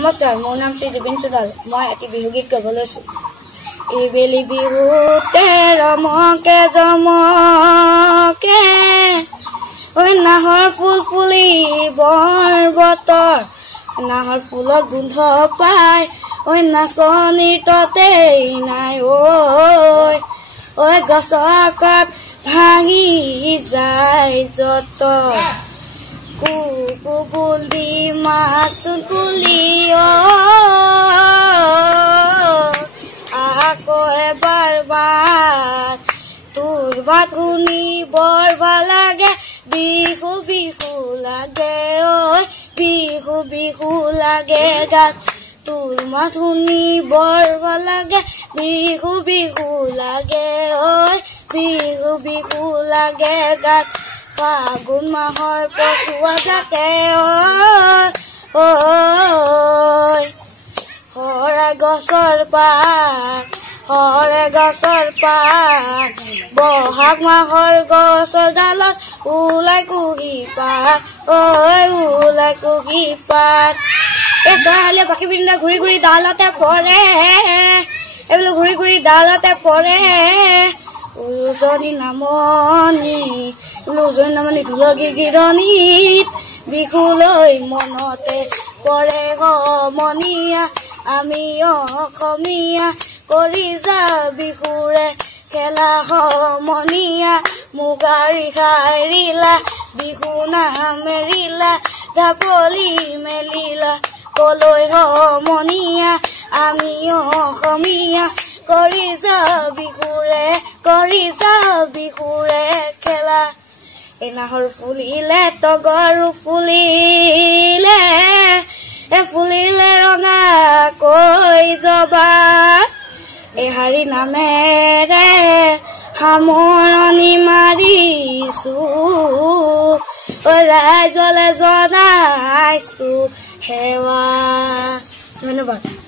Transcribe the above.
नमस्कार मोर नाम श्री जुबिन चुडाल मैं एटी बिहुगीत गाब लैसो एबेली बिहुते रमके जमके ओइ नाहर फुल फुली बर बतर नाहर फुलर गोंध पाय ओइ नाचनी तते नाय ओइ गछर कात भाঙি যায় যত কুকুলি মাছুন কুলিও আকৌ এবাৰ বাৰ তোৰ বাত শুনি বৰ ভাল লাগে বিহু বিহু লাগে ঐ বিহু বিহু লাগে গাত তোৰ মাত শুনি বৰ ভাল লাগে বিহু বিহু লাগে ঐ বিহু বিহু লাগে গাত ফাগুন মাহৰ পকুৱা থাকে হৰে গছৰ পাত বহাগ মাহৰ গছৰ ডালত ওলাই কুহি পাত ওলাই কুহি পাত এই চৰাইহালীয়া পাখি বিন্দা ঘূৰি ঘূৰি ডালতে পৰে এইবিলাক ঘূৰি ঘূৰি ডালতে পৰে উজনি নামনি ঢোলৰ গিৰিৰণীত বিহুলৈ মনতে পৰে সমনীয়া আমি অসমীয়া কৰি যা বিহুৰে খেলা সমনীয়া মুগাৰী খাইৰিলা বিহু নামেৰিলা ঢাপলি মেলিলা কলৈ সমনীয়া আমি অসমীয়া কৰি যা বিহুৰে খেলা এই নাহৰ ফুলিলে তগৰু ফুলিলে ফুলিলে ৰঙা কৈ জবা এই হাৰি নামেৰে সামৰণি মাৰিছো ৰাইজলে জনাইছো সেৱা ধন্যবাদ।